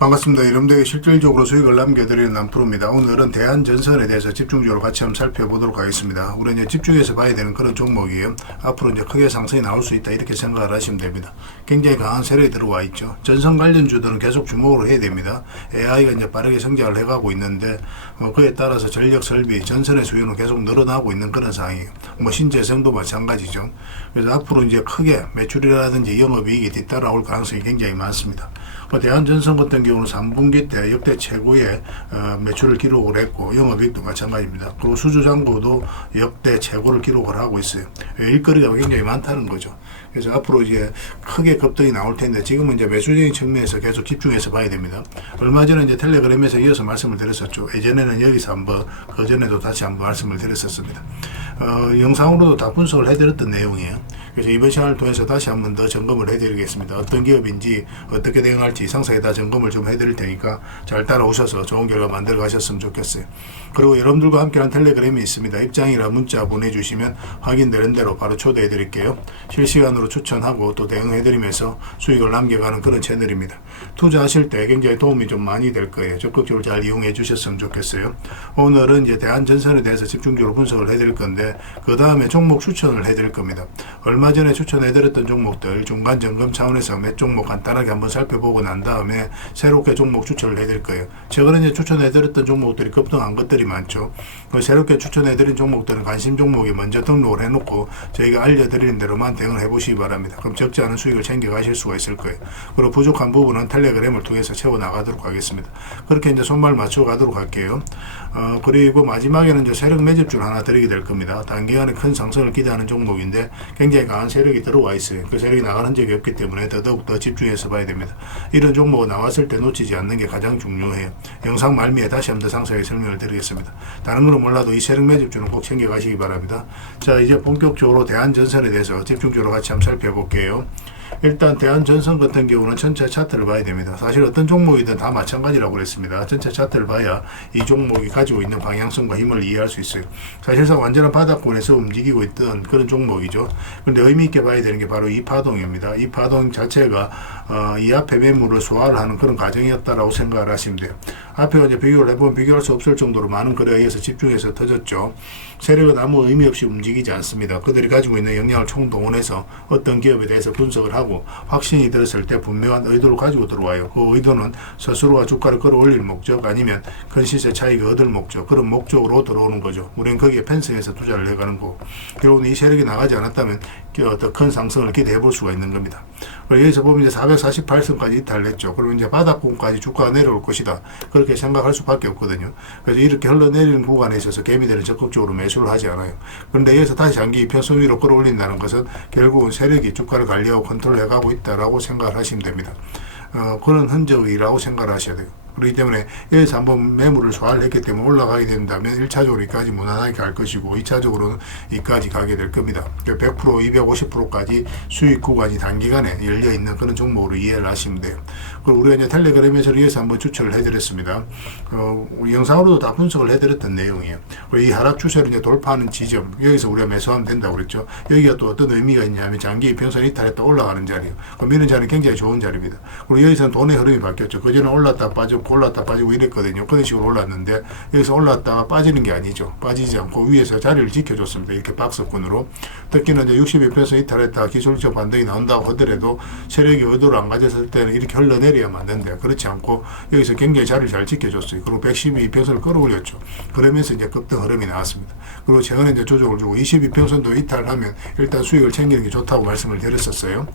반갑습니다. 여러분들에게 실질적으로 수익을 남겨드리는 남프로입니다. 오늘은 대한전선에 대해서 집중적으로 같이 한번 살펴보도록 하겠습니다. 우리 이제 집중해서 봐야 되는 그런 종목이에요. 앞으로 이제 크게 상승이 나올 수 있다 이렇게 생각을 하시면 됩니다. 굉장히 강한 세력이 들어와 있죠. 전선 관련주들은 계속 주목을 해야 됩니다. AI가 이제 빠르게 성장을 해가고 있는데 그에 따라서 전력 설비, 전선의 수요는 계속 늘어나고 있는 그런 상황이에요. 신재생도 마찬가지죠. 그래서 앞으로 이제 크게 매출이라든지 영업이익이 뒤따라올 가능성이 굉장히 많습니다. 대한전선 같은 경우는 3분기 때 역대 최고의 매출을 기록을 했고 영업이익도 마찬가지입니다. 그리고 수주잔고도 역대 최고를 기록을 하고 있어요. 일거리가 굉장히 많다는 거죠. 그래서 앞으로 이제 크게 급등이 나올 텐데 지금은 이제 매수적인 측면에서 계속 집중해서 봐야 됩니다. 얼마 전에 이제 텔레그램에서 이어서 말씀을 드렸었죠. 예전에는 여기서 한번, 그 전에도 다시 한번 말씀을 드렸었습니다. 영상으로도 다 분석을 해드렸던 내용이에요. 그래서 이번 시간을 통해서 다시 한번 더 점검을 해드리겠습니다. 어떤 기업인지 어떻게 대응할지 상세히 다 점검을 좀 해드릴 테니까 잘 따라오셔서 좋은 결과 만들어 가셨으면 좋겠어요. 그리고 여러분들과 함께하는 텔레그램이 있습니다. 입장이나 문자 보내주시면 확인되는 대로 바로 초대해 드릴게요. 실시간으로 추천하고 또 대응해드리면서 수익을 남겨가는 그런 채널입니다. 투자하실 때 굉장히 도움이 좀 많이 될 거예요. 적극적으로 잘 이용해 주셨으면 좋겠어요. 오늘은 이제 대한전선에 대해서 집중적으로 분석을 해드릴 건데 그 다음에 종목 추천을 해드릴 겁니다. 얼마 전에 추천해드렸던 종목들 중간 점검 차원에서 몇 종목 간단하게 한번 살펴보고 난 다음에 새롭게 종목 추천을 해드릴 거예요. 최근에 이제 추천해드렸던 종목들이 급등한 것들이 많죠. 새롭게 추천해드린 종목들은 관심 종목에 먼저 등록을 해놓고 저희가 알려드리는 대로만 대응을 해보시기 바랍니다. 그럼 적지 않은 수익을 챙겨가실 수가 있을 거예요. 그리고 부족한 부분은 텔레그램을 통해서 채워나가도록 하겠습니다. 그렇게 이제 손발 맞춰가도록 할게요. 그리고 마지막에는 이제 세력 매집주를 하나 드리게 될 겁니다. 단기간에 큰 상승을 기대하는 종목인데 굉장히 강한 세력이 들어와 있어요. 그 세력이 나가는 적이 없기 때문에 더더욱 더 집중해서 봐야 됩니다. 이런 종목은 나왔을 때 놓치지 않는 게 가장 중요해요. 영상 말미에 다시 한번 더 상세하게 설명을 드리겠습니다. 다른 거는 몰라도 이 세력 매집주는 꼭 챙겨가시기 바랍니다. 자, 이제 본격적으로 대한전선에 대해서 집중적으로 같이 한번 살펴볼게요. 일단 대한전선 같은 경우는 전체 차트를 봐야 됩니다. 사실 어떤 종목이든 다 마찬가지라고 그랬습니다. 전체 차트를 봐야 이 종목이 가지고 있는 방향성과 힘을 이해할 수 있어요. 사실상 완전한 바닥권에서 움직이고 있던 그런 종목이죠. 그런데 의미 있게 봐야 되는 게 바로 이 파동입니다. 이 파동 자체가 이 앞에 매물을 소화를 하는 그런 과정이었다라고 생각을 하시면 돼요. 앞에 이제 비교를 해보면 비교할 수 없을 정도로 많은 거래에 의해서 집중해서 터졌죠. 세력은 아무 의미 없이 움직이지 않습니다. 그들이 가지고 있는 역량을 총동원해서 어떤 기업에 대해서 분석을 하고 확신이 들었을 때 분명한 의도를 가지고 들어와요. 그 의도는 스스로가 주가를 끌어올릴 목적 아니면 큰 시세 차익을 얻을 목적, 그런 목적으로 들어오는 거죠. 우리는 거기에 편성해서 투자를 해가는 거고 결국은 이 세력이 나가지 않았다면 더 큰 상승을 기대해 볼 수가 있는 겁니다. 여기서 보면 이제 448선까지 이탈했죠. 그러면 이제 바닥권까지 주가가 내려올 것이다. 그렇게 생각할 수밖에 없거든요. 그래서 이렇게 흘러내리는 구간에 있어서 개미들은 적극적으로 매수를 하지 않아요. 그런데 여기서 다시 장기 이평선 위로 끌어올린다는 것은 결국은 세력이 주가를 관리하고 컨트롤해 가고 있다라고 생각을 하시면 됩니다. 그런 흔적이라고 생각을 하셔야 돼요. 그렇기 때문에 여기서 한번 매물을 소화를 했기 때문에 올라가게 된다면 1차적으로 이까지 무난하게 갈 것이고 2차적으로는 이까지 가게 될 겁니다. 100%, 250%까지 수익 구간이 단기간에 열려있는 그런 종목으로 이해를 하시면 돼요. 그리고 우리가 이제 텔레그램에서 여기서 한번 추천을 해드렸습니다. 영상으로도 다 분석을 해드렸던 내용이에요. 이 하락 추세를 이제 돌파하는 지점, 여기서 우리가 매수하면 된다고 그랬죠. 여기가 또 어떤 의미가 있냐면 장기 이평선 이탈했다 올라가는 자리예요. 미는 자리는 굉장히 좋은 자리입니다. 그리고 여기서는 돈의 흐름이 바뀌었죠. 그전에 올랐다 빠졌고 올랐다 빠지고 이랬거든요. 그런 식으로 올랐는데 여기서 올랐다가 빠지는 게 아니죠. 빠지지 않고 위에서 자리를 지켜줬습니다. 이렇게 박스권으로. 특히나 이제 62평선 이탈했다가 기술적 반등이 나온다고 하더라도 세력이 의도를 안 가졌을 때는 이렇게 흘러내려야만 하는데 그렇지 않고 여기서 굉장히 자리를 잘 지켜줬어요. 그리고 112평선을 끌어올렸죠. 그러면서 이제 급등 흐름이 나왔습니다. 그리고 최근에 이제 조정을 주고 22평선도 이탈하면 일단 수익을 챙기는 게 좋다고 말씀을 드렸었어요.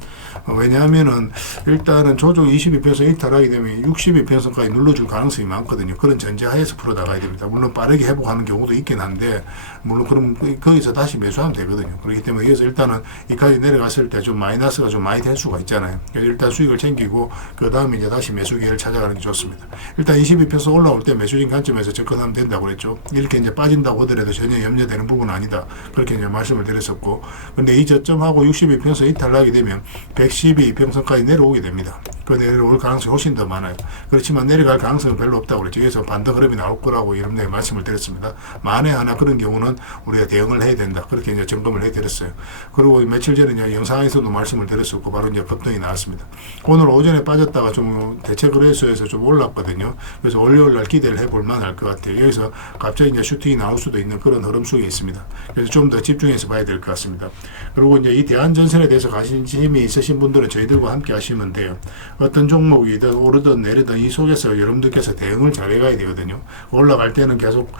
왜냐하면은 일단은 조정 22평선 이탈하게 되면 62평선까지 눌러줄 가능성이 많거든요. 그런 전제하에서 풀어나가야 됩니다. 물론 빠르게 회복하는 경우도 있긴 한데 물론 그럼 거기서 다시 매수하면 되거든요. 그렇기 때문에 여기서 일단은 이까지 내려갔을 때 좀 마이너스가 좀 많이 될 수가 있잖아요. 그래서 일단 수익을 챙기고 그 다음에 이제 다시 매수 기회를 찾아가는 게 좋습니다. 일단 22평선 올라올 때 매수진 관점에서 접근하면 된다고 그랬죠. 이렇게 이제 빠진다고 하더라도 전혀 염려되는 부분은 아니다. 그렇게 이제 말씀을 드렸었고, 근데 이 저점하고 62평선 이탈하게 되면 112평선까지 내려오게 됩니다. 그 내려올 가능성이 훨씬 더 많아요. 그렇지만 내려 내려갈 가능성은 별로 없다고 그랬죠. 그래서 반등 흐름이 나올 거라고 여러분들에게 말씀을 드렸습니다. 만에 하나 그런 경우는 우리가 대응을 해야 된다. 그렇게 이제 점검을 해드렸어요. 그리고 며칠 전에 이제 영상에서도 말씀을 드렸었고 바로 이제 급등이 나왔습니다. 오늘 오전에 빠졌다가 좀 대체 거래소에서 좀 올랐거든요. 그래서 월요일 날 기대를 해볼 만할 것 같아요. 여기서 갑자기 이제 슈팅이 나올 수도 있는 그런 흐름 속에 있습니다. 그래서 좀 더 집중해서 봐야 될 것 같습니다. 그리고 이제 이 대한전선에 대해서 관심이 있으신 분들은 저희들과 함께 하시면 돼요. 어떤 종목이든 오르든 내리든 이 속에서 여러분들께서 대응을 잘해가야 되거든요. 올라갈 때는 계속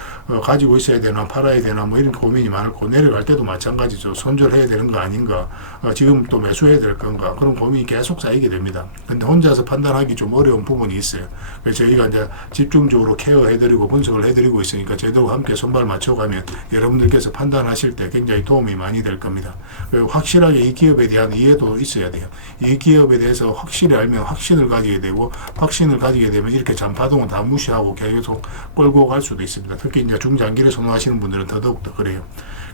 가지고 있어야 되나 팔아야 되나 뭐 이런 고민이 많고 내려갈 때도 마찬가지죠. 손절해야 되는 거 아닌가, 지금 또 매수해야 될 건가, 그런 고민이 계속 쌓이게 됩니다. 근데 혼자서 판단하기 좀 어려운 부분이 있어요. 그래서 저희가 이제 집중적으로 케어해드리고 분석을 해드리고 있으니까 저희들과 함께 손발 맞춰가면 여러분들께서 판단하실 때 굉장히 도움이 많이 될 겁니다. 그리고 확실하게 이 기업에 대한 이해도 있어야 돼요. 이 기업에 대해서 확실히 알면 확신을 가지게 되고, 확신을 가지게 되면 이렇게 잠파동은 다 무시하고 계속 끌고 갈 수도 있습니다. 특히 이제 중장기를 선호하시는 분들은 더더욱 더 그래요.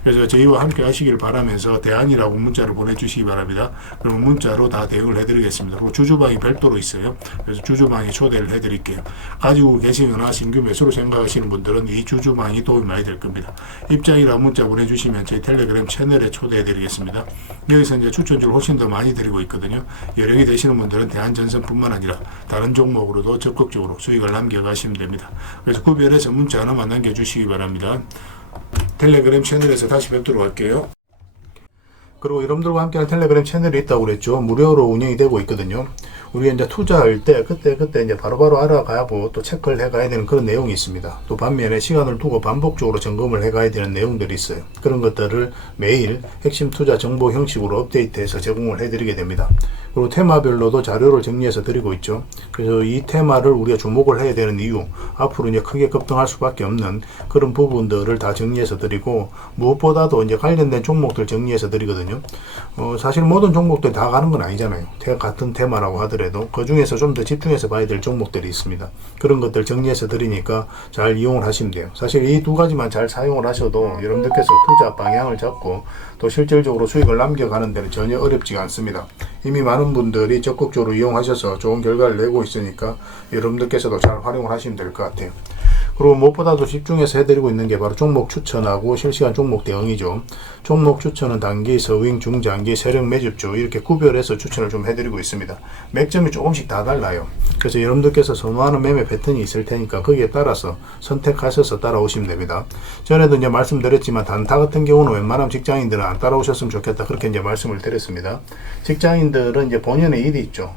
그래서 저희와 함께 하시길 바라면서 대안이라고 문자를 보내주시기 바랍니다. 그러면 문자로 다 대응을 해드리겠습니다. 그리고 주주방이 별도로 있어요. 그래서 주주방에 초대를 해드릴게요. 가지고 계시거나 신규 매수로 생각하시는 분들은 이 주주방이 도움이 많이 될 겁니다. 입장이라고 문자 보내주시면 저희 텔레그램 채널에 초대해드리겠습니다. 여기서 이제 추천주를 훨씬 더 많이 드리고 있거든요. 여력이 되시는 분들은 대한전선뿐만 아니라 다른 종목으로도 적극적으로 수익을 남겨가시면 됩니다. 그래서 구별해서 문자 하나만 남겨주시기 바랍니다. 텔레그램 채널에서 다시 뵙도록 할게요. 그리고 여러분들과 함께하는 텔레그램 채널이 있다고 그랬죠. 무료로 운영이 되고 있거든요. 우리가 이제 투자할 때 그때 이제 바로바로 알아가고 또 체크를 해가야 되는 그런 내용이 있습니다. 또 반면에 시간을 두고 반복적으로 점검을 해가야 되는 내용들이 있어요. 그런 것들을 매일 핵심 투자 정보 형식으로 업데이트해서 제공을 해드리게 됩니다. 그리고 테마별로도 자료를 정리해서 드리고 있죠. 그래서 이 테마를 우리가 주목을 해야 되는 이유, 앞으로 이제 크게 급등할 수밖에 없는 그런 부분들을 다 정리해서 드리고, 무엇보다도 이제 관련된 종목들 정리해서 드리거든요. 사실 모든 종목들이 다 가는 건 아니잖아요. 같은 테마라고 하더라도 그 중에서 좀 더 집중해서 봐야 될 종목들이 있습니다. 그런 것들 정리해서 드리니까 잘 이용을 하시면 돼요. 사실 이 두 가지만 잘 사용을 하셔도 여러분들께서 투자 방향을 잡고 또 실질적으로 수익을 남겨가는 데는 전혀 어렵지가 않습니다. 이미 많은 분들이 적극적으로 이용하셔서 좋은 결과를 내고 있으니까 여러분들께서도 잘 활용을 하시면 될 것 같아요. 그리고 무엇보다도 집중해서 해드리고 있는 게 바로 종목 추천하고 실시간 종목 대응이죠. 종목 추천은 단기, 서윙, 중장기, 세력 매집주 이렇게 구별해서 추천을 좀 해드리고 있습니다. 맥점이 조금씩 다 달라요. 그래서 여러분들께서 선호하는 매매 패턴이 있을 테니까 거기에 따라서 선택하셔서 따라오시면 됩니다. 전에도 이제 말씀드렸지만 단타 같은 경우는 웬만하면 직장인들은 안 따라오셨으면 좋겠다, 그렇게 이제 말씀을 드렸습니다. 직장인들은 이제 본연의 일이 있죠.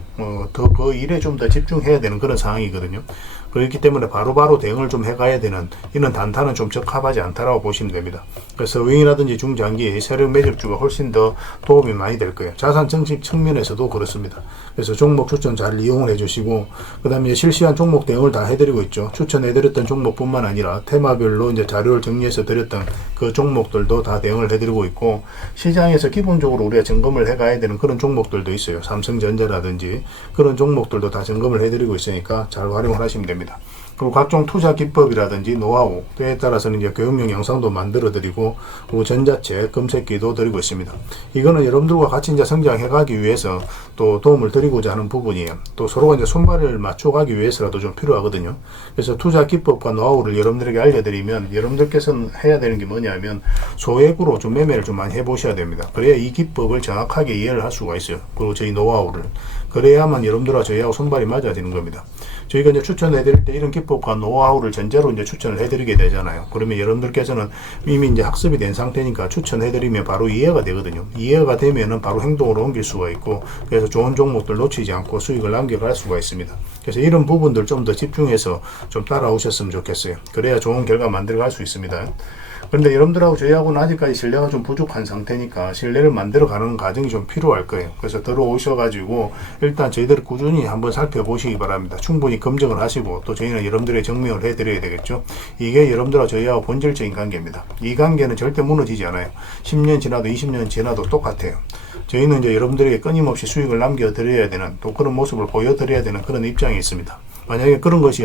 더 그 일에 좀 더 집중해야 되는 그런 상황이거든요. 그렇기 때문에 바로바로 대응을 좀 해가야 되는 이런 단타는 좀 적합하지 않다라고 보시면 됩니다. 그래서 서윙이라든지 중장기, 세력 매집주가 훨씬 더 도움이 많이 될 거예요. 자산 증식 측면에서도 그렇습니다. 그래서 종목 추천 잘 이용을 해주시고, 그 다음에 실시간 종목 대응을 다 해드리고 있죠. 추천해드렸던 종목뿐만 아니라 테마별로 이제 자료를 정리해서 드렸던 그 종목들도 다 대응을 해드리고 있고, 시장에서 기본적으로 우리가 점검을 해가야 되는 그런 종목들도 있어요. 삼성전자라든지 그런 종목들도 다 점검을 해드리고 있으니까 잘 활용을 하시면 됩니다. 그리고 각종 투자 기법이라든지 노하우, 때에 따라서는 이제 교육용 영상도 만들어 드리고, 그리고 전자책, 검색기도 드리고 있습니다. 이거는 여러분들과 같이 이제 성장해 가기 위해서 또 도움을 드리고자 하는 부분이에요. 또 서로가 이제 손발을 맞춰 가기 위해서라도 좀 필요하거든요. 그래서 투자 기법과 노하우를 여러분들에게 알려드리면 여러분들께서는 해야 되는 게 뭐냐면 소액으로 좀 매매를 좀 많이 해보셔야 됩니다. 그래야 이 기법을 정확하게 이해를 할 수가 있어요. 그리고 저희 노하우를. 그래야만 여러분들과 저희하고 손발이 맞아지는 겁니다. 저희가 이제 추천해드릴 때 이런 기법과 노하우를 전제로 이제 추천을 해드리게 되잖아요. 그러면 여러분들께서는 이미 이제 학습이 된 상태니까 추천해드리면 바로 이해가 되거든요. 이해가 되면은 바로 행동으로 옮길 수가 있고, 그래서 좋은 종목들 놓치지 않고 수익을 남겨갈 수가 있습니다. 그래서 이런 부분들 좀 더 집중해서 좀 따라오셨으면 좋겠어요. 그래야 좋은 결과 만들어갈 수 있습니다. 그런데 여러분들하고 저희하고는 아직까지 신뢰가 좀 부족한 상태니까 신뢰를 만들어가는 과정이 좀 필요할 거예요. 그래서 들어오셔가지고 일단 저희들을 꾸준히 한번 살펴보시기 바랍니다. 충분히 검증을 하시고, 또 저희는 여러분들의 증명을 해드려야 되겠죠. 이게 여러분들하고 저희하고 본질적인 관계입니다. 이 관계는 절대 무너지지 않아요. 10년 지나도 20년 지나도 똑같아요. 저희는 이제 여러분들에게 끊임없이 수익을 남겨드려야 되는, 또 그런 모습을 보여드려야 되는 그런 입장이 있습니다. 만약에 그런 것이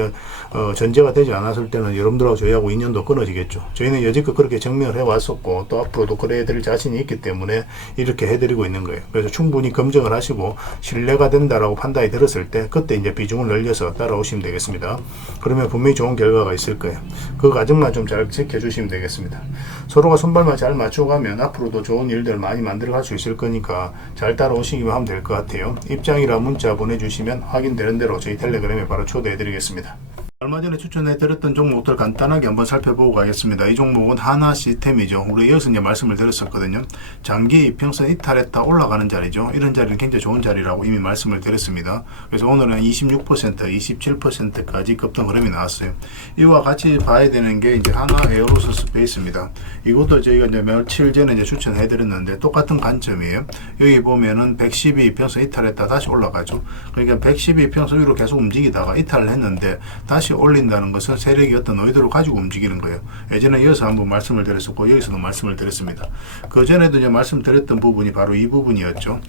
전제가 되지 않았을 때는 여러분들하고 저희하고 인연도 끊어지겠죠. 저희는 여지껏 그렇게 정리를 해왔었고 또 앞으로도 그래 드릴 자신이 있기 때문에 이렇게 해드리고 있는 거예요. 그래서 충분히 검증을 하시고 신뢰가 된다라고 판단이 들었을 때 그때 이제 비중을 늘려서 따라오시면 되겠습니다. 그러면 분명히 좋은 결과가 있을 거예요. 그 과정만 좀 잘 지켜주시면 되겠습니다. 서로가 손발만 잘 맞추고 가면 앞으로도 좋은 일들을 많이 만들어갈 수 있을 거니까 잘 따라오시기만 하면 될 것 같아요. 입장이라 문자 보내주시면 확인되는 대로 저희 텔레그램에 바로 초대해 드리겠습니다. 얼마 전에 추천해드렸던 종목들 간단하게 한번 살펴보고 가겠습니다. 이 종목은 하나 시스템이죠. 우리 여기서 이제 말씀을 드렸었거든요. 장기 이평선 이탈했다 올라가는 자리죠. 이런 자리는 굉장히 좋은 자리라고 이미 말씀을 드렸습니다. 그래서 오늘은 26%, 27%까지 급등 흐름이 나왔어요. 이와 같이 봐야 되는 게 이제 하나 에어로스 스페이스입니다. 이것도 저희가 이제 며칠 전에 이제 추천해드렸는데 똑같은 관점이에요. 여기 보면은 112 이평선 이탈했다 다시 올라가죠. 그러니까 112 이평선 위로 계속 움직이다가 이탈을 했는데 다시 올린다는 것은 세력이 어떤 의도를 가지고 움직이는 거예요. 예전에 이어서 한번 말씀을 드렸었고 여기서도 말씀을 드렸습니다. 그 전에도 이제 말씀드렸던 부분이 바로 이 부분이었죠.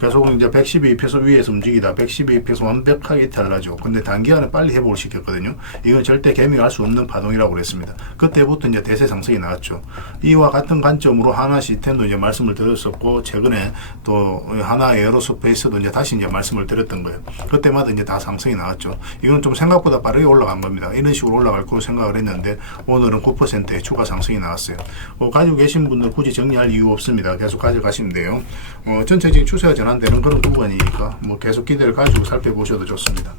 계속 이제 112페소 위에서 움직이다 112페소 완벽하게 이탈하죠. 근데 단기간에 빨리 회복을 시켰거든요. 이건 절대 개미할 수 없는 파동이라고 그랬습니다. 그때부터 이제 대세 상승이 나왔죠. 이와 같은 관점으로 하나 시스템도 이제 말씀을 드렸었고 최근에 또 하나 에어로스페이스도 이제 다시 이제 말씀을 드렸던 거예요. 그때마다 이제 다 상승이 나왔죠. 이건 좀 생각보다 빠르게 올라간 겁니다. 이런 식으로 올라갈 거로 생각을 했는데 오늘은 9%의 추가 상승이 나왔어요. 가지고 계신 분들 굳이 정리할 이유 없습니다. 계속 가져가시면 돼요. 전체적인 추세가 전환되는 그런 구간이니까 계속 기대를 가지고 살펴보셔도 좋습니다.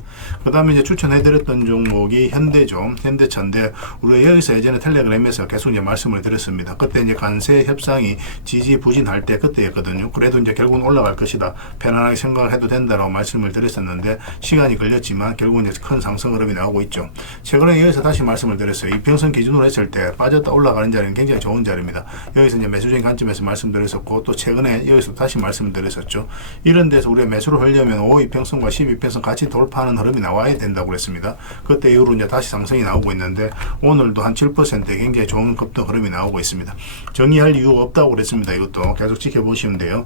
그 다음에 이제 추천해드렸던 종목이 현대죠. 현대차인데 우리가 여기서 예전에 텔레그램에서 계속 이제 말씀을 드렸습니다. 그때 이제 관세 협상이 지지부진할 때 그때였거든요. 그래도 이제 결국은 올라갈 것이다. 편안하게 생각을 해도 된다라고 말씀을 드렸었는데 시간이 걸렸지만 결국은 이제 큰 상승 흐름이 나오고 있죠. 최근에 여기서 다시 말씀을 드렸어요. 이평선 기준으로 했을 때 빠졌다 올라가는 자리는 굉장히 좋은 자리입니다. 여기서 이제 매수적인 관점에서 말씀드렸었고 또 최근에 여기서 다시 말씀을 드렸었죠. 이런 데서 우리가 매수를 하려면 5이평선과 12평선 같이 돌파하는 흐름이 나와야 된다고 그랬습니다. 그때 이후로 이제 다시 상승이 나오고 있는데 오늘도 한 7%의 굉장히 좋은 급등 흐름이 나오고 있습니다. 정의할 이유가 없다고 그랬습니다. 이것도 계속 지켜보시면 돼요.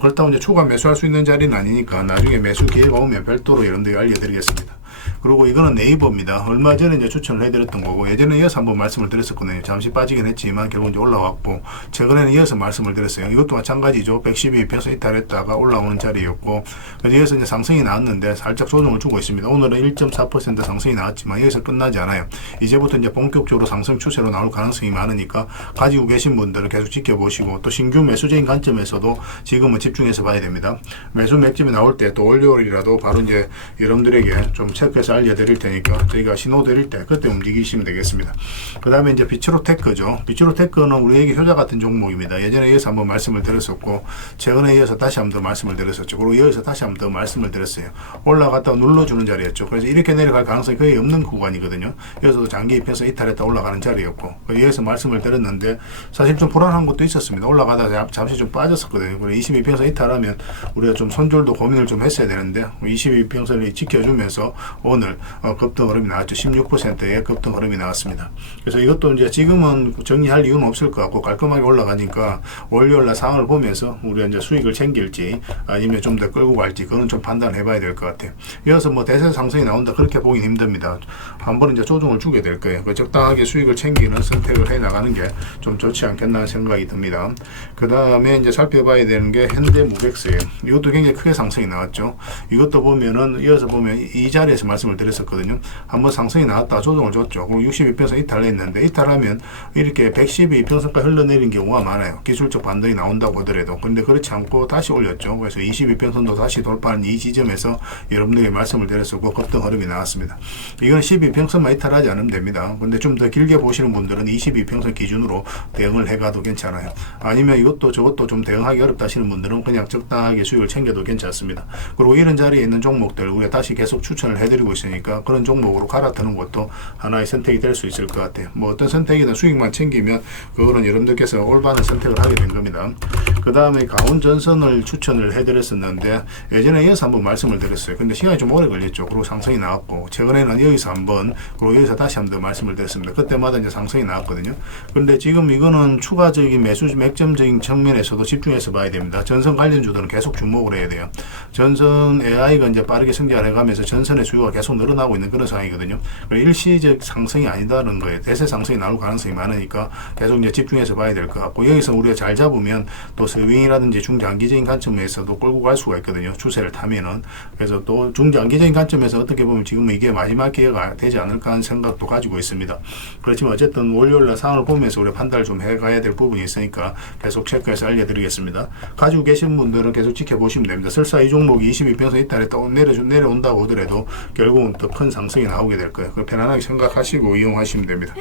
그렇다고 이제 추가 매수할 수 있는 자리는 아니니까 나중에 매수 기회가 오면 별도로 여러분들이 알려드리겠습니다. 그리고 이거는 네이버입니다. 얼마 전에 이제 추천을 해드렸던 거고 예전에 이어서 한번 말씀을 드렸었거든요. 잠시 빠지긴 했지만 결국 이제 올라왔고 최근에는 이어서 말씀을 드렸어요. 이것도 마찬가지죠. 112에서 이탈했다가 올라오는 자리였고 그래서 이어서 이제 상승이 나왔는데 살짝 조정을 주고 있습니다. 오늘은 1.4% 상승이 나왔지만 여기서 끝나지 않아요. 이제부터 이제 본격적으로 상승 추세로 나올 가능성이 많으니까 가지고 계신 분들은 계속 지켜보시고 또 신규 매수적인 관점에서도 지금은 집중해서 봐야 됩니다. 매수 맥점이 나올 때 또 월요일이라도 바로 이제 여러분들에게 좀 체크해서 알려드릴 테니까 저희가 신호 드릴 때 그때 움직이시면 되겠습니다. 그 다음에 이제 비츠로테크죠. 비츠로테크는 우리에게 효자 같은 종목입니다. 예전에 이어서 한번 말씀을 드렸었고 최근에 이어서 다시 한번 더 말씀을 드렸었죠. 그리고 이어서 다시 한번 더 말씀을 드렸어요. 올라갔다가 눌러주는 자리였죠. 그래서 이렇게 내려갈 가능성이 거의 없는 구간이거든요. 여기서도 장기 입혀서 이탈했다 올라가는 자리였고 여기서 말씀을 드렸는데 사실 좀 불안한 것도 있었습니다. 올라가다가 잠시 좀 빠졌었거든요. 그리고 22평선 이탈하면 우리가 좀 손절도 고민을 좀 했어야 되는데 22평선을 지켜주면서 오늘 급등 흐름이 나왔죠. 16%의 급등 흐름이 나왔습니다. 그래서 이것도 이제 지금은 정리할 이유는 없을 것 같고 깔끔하게 올라가니까 월요일날 상황을 보면서 우리가 이제 수익을 챙길지 아니면 좀 더 끌고 갈지 그건 좀 판단해 봐야 될 것 같아요. 이어서 대세 상승이 나온다 그렇게 보긴 힘듭니다. 한번 이제 조정을 주게 될 거예요. 적당하게 수익을 챙기는 선택을 해 나가는 게 좀 좋지 않겠나 하는 생각이 듭니다. 그 다음에 이제 살펴봐야 되는 게 현대무백스예요. 이것도 굉장히 크게 상승이 나왔죠. 이것도 보면은 이어서 보면 이 자리에서 말씀을 드렸었거든요. 한번 상승이 나왔다 조정을 줬죠. 그럼 62평선 이탈했는데 이탈하면 이렇게 112평선까지 흘러내린 경우가 많아요. 기술적 반등이 나온다고 하더라도. 근데 그렇지 않고 다시 올렸죠. 그래서 22평선도 다시 돌파하는 이 지점에서 여러분들에게 말씀을 드렸었고 급등 흐름이 나왔습니다. 이건 12평선만 이탈하지 않으면 됩니다. 근데 좀 더 길게 보시는 분들은 22평선 기준으로 대응을 해가도 괜찮아요. 아니면 이것도 저것도 좀 대응하기 어렵다 하시는 분들은 그냥 적당하게 수익을 챙겨도 괜찮습니다. 그리고 이런 자리에 있는 종목들 우리가 다시 계속 추천을 해드리고 있으니까 그런 종목으로 갈아드는 것도 하나의 선택이 될 수 있을 것 같아요. 어떤 선택이든 수익만 챙기면 그거는 여러분들께서 올바른 선택을 하게 된 겁니다. 그 다음에 강원전선을 추천을 해드렸었는데 예전에 이어서 한번 말씀을 드렸어요. 근데 시간이 좀 오래 걸렸죠. 그리고 상승이 나왔고 최근에는 여기서 한번 그리고 여기서 다시 한번 더 말씀을 드렸습니다. 그때마다 이제 상승이 나왔거든요. 근데 지금 이거는 추가적인 매수 맥점적인 측면에서도 집중해서 봐야 됩니다. 전선 관련주들은 계속 주목을 해야 돼요. 전선 AI가 이제 빠르게 성장을 해가면서 전선의 수요가 계속 늘어나고 있는 그런 상황이거든요. 일시적 상승이 아니다는 거예요. 대세 상승이 나올 가능성이 많으니까 계속 이제 집중해서 봐야 될 것 같고, 여기서 우리가 잘 잡으면 또 스윙이라든지 중장기적인 관점에서도 끌고 갈 수가 있거든요. 추세를 타면은. 그래서 또 중장기적인 관점에서 어떻게 보면 지금 이게 마지막 기회가 되지 않을까 하는 생각도 가지고 있습니다. 그렇지만 어쨌든 월요일날 상황을 보면서 우리가 판단을 좀 해가야 될 부분이 있으니까 계속 체크해서 알려드리겠습니다. 가지고 계신 분들은 계속 지켜보시면 됩니다. 설사 이 종목이 22평선 이탈에 또 내려온다고 하더라도 결국은 더 큰 상승이 나오게 될 거예요. 그걸 편안하게 생각하시고 이용하시면 됩니다.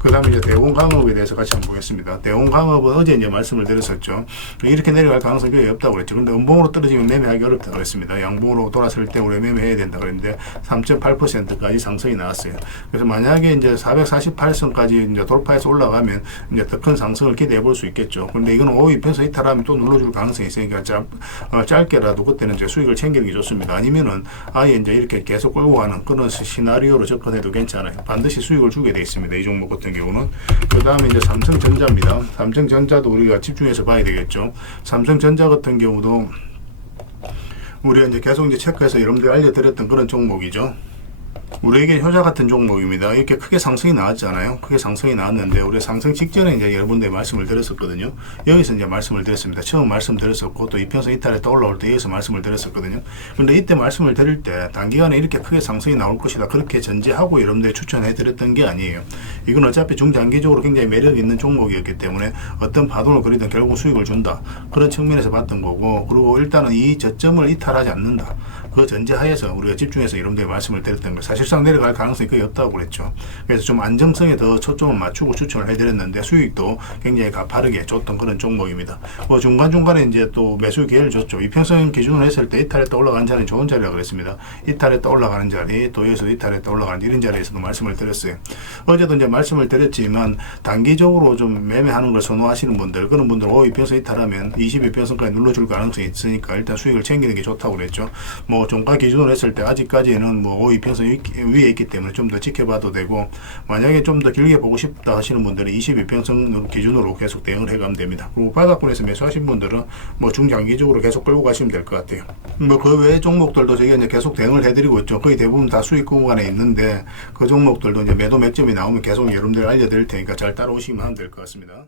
그 다음에 이제 대원강업에 대해서 같이 한번 보겠습니다. 대원강업은 어제 이제 말씀을 드렸었죠. 이렇게 내려갈 가능성이 거의 없다고 그랬죠. 근데 음봉으로 떨어지면 매매하기 어렵다고 그랬습니다. 양봉으로 돌았을 때 우리가 매매해야 된다 그랬는데 3.8%까지 상승이 나왔어요. 그래서 만약에 이제 448선까지 이제 돌파해서 올라가면 이제 더 큰 상승을 기대해 볼 수 있겠죠. 근데 이건 5위편서 이탈하면 또 눌러줄 가능성이 있으니까 짧게라도 그때는 이제 수익을 챙기는 게 좋습니다. 아니면은 아예 이제 이렇게 계속 끌고 가는 그런 시나리오로 접근해도 괜찮아요. 반드시 수익을 주게 돼 있습니다. 이 종목 같은 경우는. 그 다음에 이제 삼성전자입니다. 삼성전자도 우리가 집중해서 봐야 되겠죠. 삼성전자 같은 경우도 우리가 이제 계속 이제 체크해서 여러분들 알려드렸던 그런 종목이죠. 우리에게 효자 같은 종목입니다. 이렇게 크게 상승이 나왔잖아요. 크게 상승이 나왔는데 우리 상승 직전에 이제 여러분들 말씀을 드렸었거든요. 여기서 이제 말씀을 드렸습니다. 처음 말씀드렸었고 또 이평선 이탈에 또 올라올 때 여기서 말씀을 드렸었거든요. 근데 이때 말씀을 드릴 때 단기간에 이렇게 크게 상승이 나올 것이다 그렇게 전제하고 여러분들 추천해 드렸던 게 아니에요. 이건 어차피 중장기적으로 굉장히 매력 있는 종목이었기 때문에 어떤 파동을 그리든 결국 수익을 준다 그런 측면에서 봤던 거고, 그리고 일단은 이 저점을 이탈하지 않는다 그 전제하에서 우리가 집중해서 여러분들 말씀을 드렸던 거예요. 사실상 내려갈 가능성이 거의 없다고 그랬죠. 그래서 좀 안정성에 더 초점을 맞추고 추천을 해드렸는데 수익도 굉장히 가파르게 줬던 그런 종목입니다. 중간중간에 이제 또 매수 기회를 줬죠. 이평선 기준으로 했을 때 이탈했다 올라가는 자리는 좋은 자리라고 그랬습니다. 이탈했다 올라가는 자리, 또 여기서 이탈했다 올라가는 이런 자리에서도 말씀을 드렸어요. 어제도 이제 말씀을 드렸지만 단기적으로 좀 매매하는 걸 선호하시는 분들, 그런 분들 5이평선 이탈하면 22평선까지 눌러줄 가능성이 있으니까 일단 수익을 챙기는 게 좋다고 그랬죠. 종가 기준으로 했을 때 아직까지는 5이평선 위에 있기 때문에 좀 더 지켜봐도 되고, 만약에 좀 더 길게 보고 싶다 하시는 분들은 22평선 기준으로 계속 대응을 해가면 됩니다. 그리고 바닥권에서 매수하신 분들은 중장기적으로 계속 끌고 가시면 될 것 같아요. 그 외의 종목들도 저희가 이제 계속 대응을 해드리고 있죠. 거의 대부분 다 수익 구간에 있는데 그 종목들도 이제 매도 맥점이 나오면 계속 여러분들 알려드릴 테니까 잘 따라오시면 하면 될 것 같습니다.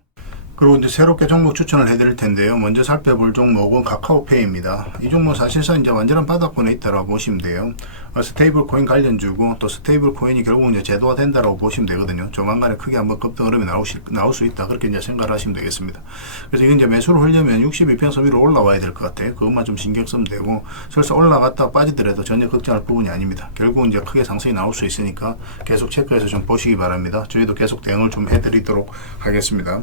그리고 이제 새롭게 종목 추천을 해드릴 텐데요. 먼저 살펴볼 종목은 카카오페이입니다. 이 종목 사실상 이제 완전한 바닥권에 있다라고 보시면 돼요. 스테이블 코인 관련주고 또 스테이블 코인이 결국 이제 제도화 된다라고 보시면 되거든요. 조만간에 크게 한번 급등 흐름이 나올 수 있다 그렇게 이제 생각을 하시면 되겠습니다. 그래서 이건 이제 매수를 하려면 62평선 위로 올라와야 될 것 같아요. 그것만 좀 신경 쓰면 되고, 설사 올라갔다 빠지더라도 전혀 걱정할 부분이 아닙니다. 결국은 이제 크게 상승이 나올 수 있으니까 계속 체크해서 좀 보시기 바랍니다. 저희도 계속 대응을 좀 해드리도록 하겠습니다.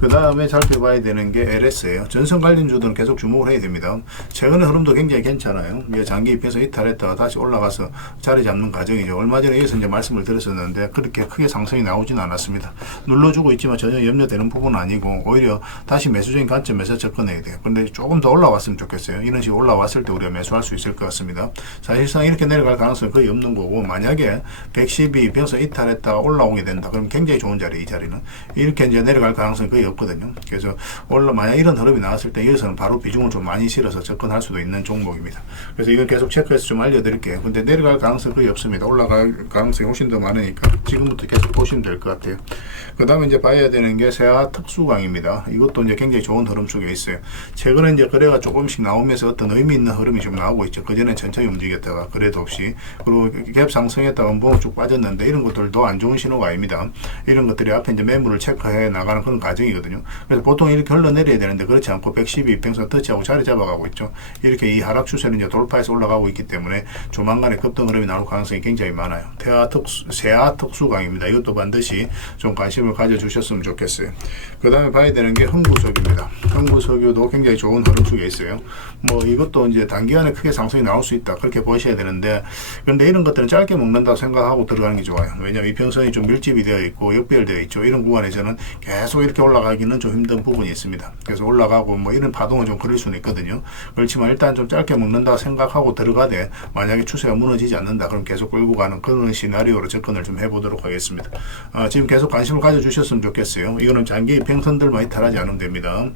그 다음에 살펴봐야 되는 게 LS예요. 전선 관련주들은 계속 주목을 해야 됩니다. 최근의 흐름도 굉장히 괜찮아요. 장기 입에서 이탈했다가 다시 올라가서 자리 잡는 과정이죠. 얼마 전에 여기서 이제 말씀을 드렸었는데 그렇게 크게 상승이 나오지는 않았습니다. 눌러주고 있지만 전혀 염려되는 부분은 아니고 오히려 다시 매수적인 관점에서 접근해야 돼요. 근데 조금 더 올라왔으면 좋겠어요. 이런 식으로 올라왔을 때 우리가 매수할 수 있을 것 같습니다. 사실상 이렇게 내려갈 가능성은 거의 없는 거고, 만약에 112평선 이탈했다가 올라오게 된다 그럼 굉장히 좋은 자리예요. 이 자리는 이렇게 이제 내려갈 가능성이 거의 없거든요. 그래서 만약 이런 흐름이 나왔을 때 여기서는 바로 비중을 좀 많이 실어서 접근할 수도 있는 종목입니다. 그래서 이건 계속 체크해서 좀 알려드릴게요. 근데 내려갈 가능성이 거의 없습니다. 올라갈 가능성이 훨씬 더 많으니까 지금부터 계속 보시면 될 것 같아요. 그 다음에 이제 봐야 되는 게 세아 특수강입니다. 이것도 이제 굉장히 좋은 흐름 속에 있어요. 최근에 이제 거래가 조금씩 나오면서 어떤 의미 있는 흐름이 좀 나오고 있죠. 그전에 천천히 움직였다가 거래도 없이, 그리고 갭 상승했다가 음봉을 쭉 빠졌는데 이런 것들도 안 좋은 신호가 아닙니다. 이런 것들이 앞에 이제 매물을 체크해 나가는 그런 과정이거든요. 그래서 보통 이렇게 흘러내려야 되는데 그렇지 않고 112평선 터치하고 자리 잡아가고 있죠. 이렇게 이 하락 추세는 이제 돌파해서 올라가고 있기 때문에 조만간에 급등 흐름이 나올 가능성이 굉장히 많아요. 세아 특수강입니다. 이것도 반드시 좀 관심을 가져주셨으면 좋겠어요. 그 다음에 봐야 되는 게 흥구석유입니다. 흥구석유도 굉장히 좋은 흐름 속에 있어요. 이것도 이제 단기간에 크게 상승이 나올 수 있다 그렇게 보셔야 되는데, 근데 이런 것들은 짧게 먹는다고 생각하고 들어가는 게 좋아요. 왜냐하면 이평선이 좀 밀집이 되어 있고 역별되어 있죠. 이런 구간에서는 계속 이렇게 올라가기는 좀 힘든 부분이 있습니다. 그래서 올라가고 이런 파동을 좀 그릴 수는 있거든요. 그렇지만 일단 좀 짧게 먹는다 생각하고 들어가되 만약에 추세가 주가가 무너지지 않는다. 그럼 계속 끌고 가는 그런 시나리오로 접근을 좀 해보도록 하겠습니다. 지금 계속 관심을 가져주셨으면 좋겠어요. 이거는 장기 평선들만 이탈하지 않으면 됩니다.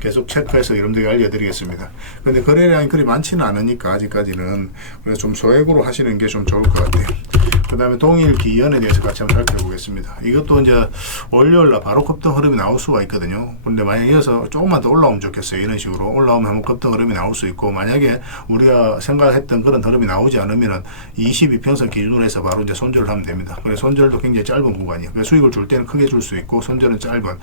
계속 체크해서 여러분들에게 알려드리겠습니다. 근데 거래량이 그리 많지는 않으니까 아직까지는 그래서 좀 소액으로 하시는 게 좀 좋을 것 같아요. 그 다음에 동일 기연에 대해서 같이 한번 살펴보겠습니다. 이것도 이제 월요일날 바로 급등 흐름이 나올 수가 있거든요. 근데 만약에 이어서 조금만 더 올라오면 좋겠어요. 이런 식으로 올라오면 한번 급등 흐름이 나올 수 있고, 만약에 우리가 생각했던 그런 흐름이 나오지 않으면은 22평선 기준으로 해서 바로 이제 손절을 하면 됩니다. 그래서 손절도 굉장히 짧은 구간이에요. 그래서 수익을 줄 때는 크게 줄 수 있고, 손절은 짧은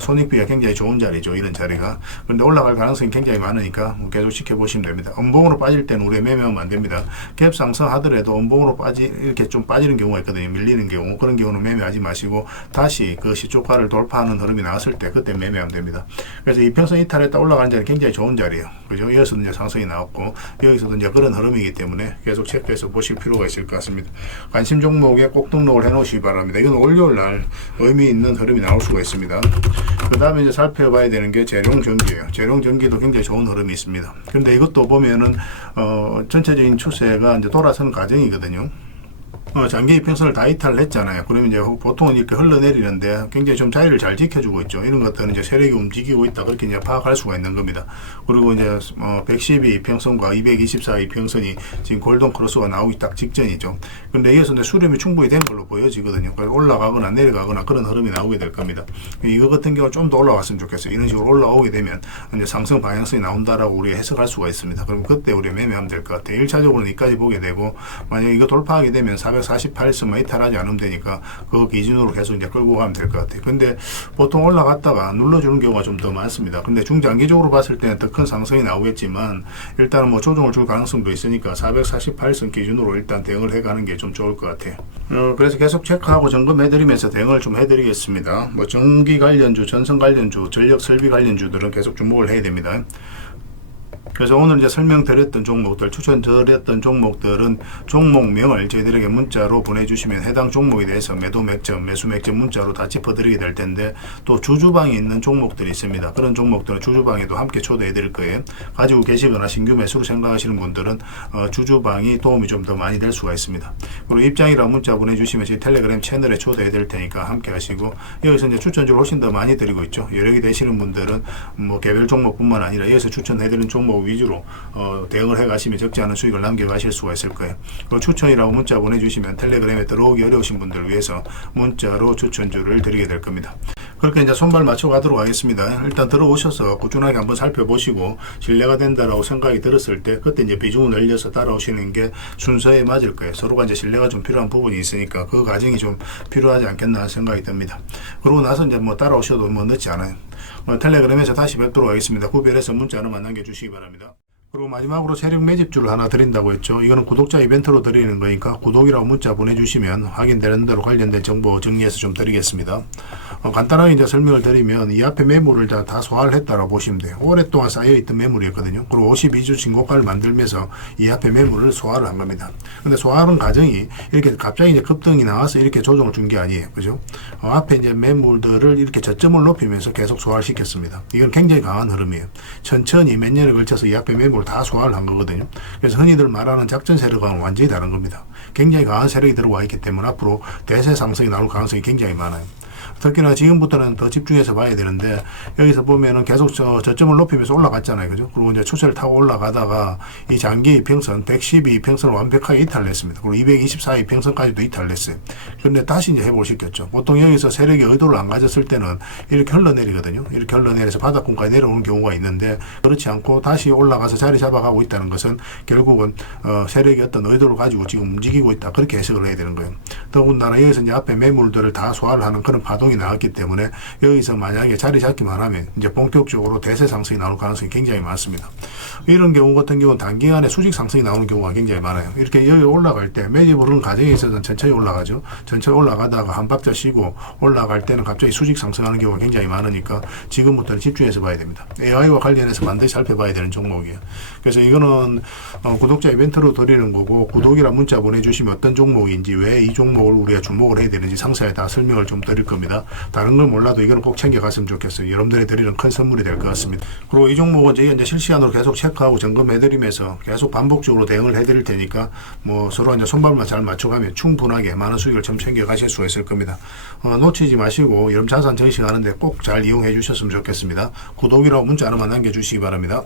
손익비가 굉장히 좋은 자리죠. 이런 자리가. 그런데 올라갈 가능성이 굉장히 많으니까 계속 지켜보시면 됩니다. 음봉으로 빠질 때는 우리가 매매하면 안 됩니다. 갭 상승하더라도 음봉으로 이렇게 좀 빠지는 경우가 있거든요. 밀리는 경우. 그런 경우는 매매하지 마시고 다시 그 시초가를 돌파하는 흐름이 나왔을 때 그때 매매하면 됩니다. 그래서 이 평선 이탈했다 올라가는 자리 굉장히 좋은 자리예요. 그죠? 여기서도 이제 상승이 나왔고 여기서도 이제 그런 흐름이기 때문에 계속 체크해서 보실 필요가 있을 것 같습니다. 관심 종목에 꼭 등록을 해 놓으시기 바랍니다. 이건 월요일 날 의미 있는 흐름이 나올 수가 있습니다. 그 다음에 이제 살펴봐야 되는 게 재룡전기예요. 재룡전기도 굉장히 좋은 흐름이 있습니다. 근데 이것도 보면은 전체적인 추세가 이제 돌아서는 과정이거든요. 장기 이평선을 다 이탈을 했잖아요. 그러면 이제 보통은 이렇게 흘러내리는데 굉장히 좀 자리를 잘 지켜주고 있죠. 이런 것들은 이제 세력이 움직이고 있다. 그렇게 이제 파악할 수가 있는 겁니다. 그리고 이제 112 이평선과 224 이평선이 지금 골든 크로스가 나오기 딱 직전이죠. 근데 여기서 이제 수렴이 충분히 된 걸로 보여지거든요. 그래서 올라가거나 내려가거나 그런 흐름이 나오게 될 겁니다. 이거 같은 경우는 좀 더 올라왔으면 좋겠어요. 이런 식으로 올라오게 되면 이제 상승 방향성이 나온다라고 우리가 해석할 수가 있습니다. 그럼 그때 우리가 매매하면 될 것 같아요. 1차적으로는 여기까지 보게 되고, 만약에 이거 돌파하게 되면 448선만 이탈하지 않으면 되니까 그 기준으로 계속 이제 끌고 가면 될 것 같아요. 근데 보통 올라갔다가 눌러주는 경우가 좀 더 많습니다. 근데 중장기적으로 봤을 때는 더 큰 상승이 나오겠지만 일단은 뭐 조정을 줄 가능성도 있으니까 448선 기준으로 일단 대응을 해가는 게 좀 좋을 것 같아요. 그래서 계속 체크하고 점검해드리면서 대응을 좀 해드리겠습니다. 뭐 전기 관련주, 전선 관련주, 전력 설비 관련주들은 계속 주목을 해야 됩니다. 그래서 오늘 이제 설명드렸던 종목들, 추천드렸던 종목들은 종목명을 저희들에게 문자로 보내주시면 해당 종목에 대해서 매도 맥점, 매수 맥점 문자로 다 짚어드리게 될 텐데, 또 주주방에 있는 종목들이 있습니다. 그런 종목들은 주주방에도 함께 초대해 드릴 거예요. 가지고 계시거나 신규 매수로 생각하시는 분들은 주주방이 도움이 좀 더 많이 될 수가 있습니다. 그리고 입장이라 문자 보내주시면 저희 텔레그램 채널에 초대해 드릴 테니까 함께 하시고, 여기서 이제 추천주를 훨씬 더 많이 드리고 있죠. 여력이 되시는 분들은 뭐 개별 종목뿐만 아니라 여기서 추천해 드리는 종목 위주로 대응을 해가시면 적지 않은 수익을 남겨가실 수가 있을 거예요. 추천이라고 문자 보내주시면 텔레그램에 들어오기 어려우신 분들을 위해서 문자로 추천주를 드리게 될 겁니다. 그렇게 이제 손발 맞춰 가도록 하겠습니다. 일단 들어오셔서 꾸준하게 한번 살펴보시고 신뢰가 된다라고 생각이 들었을 때 그때 이제 비중을 늘려서 따라오시는 게 순서에 맞을 거예요. 서로가 이제 신뢰가 좀 필요한 부분이 있으니까 그 과정이 좀 필요하지 않겠나 하는 생각이 듭니다. 그러고 나서 이제 뭐 따라오셔도 뭐 늦지 않아요. 텔레그램에서 다시 뵙도록 하겠습니다. 구별해서 문자 하나만 남겨주시기 바랍니다. 그리고 마지막으로 세력 매집주를 하나 드린다고 했죠. 이거는 구독자 이벤트로 드리는 거니까 구독이라고 문자 보내주시면 확인되는 대로 관련된 정보 정리해서 좀 드리겠습니다. 간단하게 이제 설명을 드리면 이 앞에 매물을 다 소화를 했다라고 보시면 돼요. 오랫동안 쌓여있던 매물이었거든요. 그리고 52주 신고가를 만들면서 이 앞에 매물을 소화를 한 겁니다. 근데 소화하는 과정이 이렇게 갑자기 이제 급등이 나와서 이렇게 조정을 준 게 아니에요. 그죠? 앞에 이제 매물들을 이렇게 저점을 높이면서 계속 소화를 시켰습니다. 이건 굉장히 강한 흐름이에요. 천천히 몇 년에 걸쳐서 이 앞에 매물 다 소화를 한 거거든요. 그래서 흔히들 말하는 작전 세력과는 완전히 다른 겁니다. 굉장히 강한 세력이 들어와 있기 때문에 앞으로 대세 상승이 나올 가능성이 굉장히 많아요. 특히나 지금부터는 더 집중해서 봐야 되는데, 여기서 보면은 계속 저점을 높이면서 올라갔잖아요. 그죠? 그리고 이제 추세를 타고 올라가다가 이 장기 이평선 112 이평선을 완벽하게 이탈을 했습니다. 그리고 224 이평선까지도 이탈을 했어요. 그런데 다시 이제 회복을 시켰죠. 보통 여기서 세력이 의도를 안 가졌을 때는 이렇게 흘러내리거든요. 이렇게 흘러내려서 바닥권까지 내려오는 경우가 있는데, 그렇지 않고 다시 올라가서 자리 잡아가고 있다는 것은 결국은 세력이 어떤 의도를 가지고 지금 움직이고 있다. 그렇게 해석을 해야 되는 거예요. 더군다나 여기서 이제 앞에 매물들을 다 소화를 하는 그런 파동이 나왔기 때문에 여기서 만약에 자리 잡기만 하면 이제 본격적으로 대세 상승이 나올 가능성이 굉장히 많습니다. 이런 경우 같은 경우는 단기간에 수직 상승이 나오는 경우가 굉장히 많아요. 이렇게 여기 올라갈 때 매집을 하는 과정에 있어서는 천천히 올라가죠. 천천히 올라가다가 한 박자 쉬고 올라갈 때는 갑자기 수직 상승하는 경우가 굉장히 많으니까 지금부터는 집중해서 봐야 됩니다. AI와 관련해서 반드시 살펴봐야 되는 종목이에요. 그래서 이거는 구독자 이벤트로 드리는 거고, 구독이라 문자 보내주시면 어떤 종목인지, 왜 이 종목을 쪽을 우리가 주목을 해야 되는지 상세하게 다 설명을 좀 드릴 겁니다. 다른 걸 몰라도 이거는 꼭 챙겨갔으면 좋겠어요. 여러분들이 드리는 큰 선물이 될 것 같습니다. 그리고 이 종목은 저희가 이제 실시간으로 계속 체크하고 점검해드리면서 계속 반복적으로 대응을 해드릴 테니까 뭐 서로 이제 손발만 잘 맞춰가면 충분하게 많은 수익을 좀 챙겨가실 수가 있을 겁니다. 놓치지 마시고 여러분 자산 전시하는데 꼭 잘 이용해 주셨으면 좋겠습니다. 구독이라고 문자 하나만 남겨주시기 바랍니다.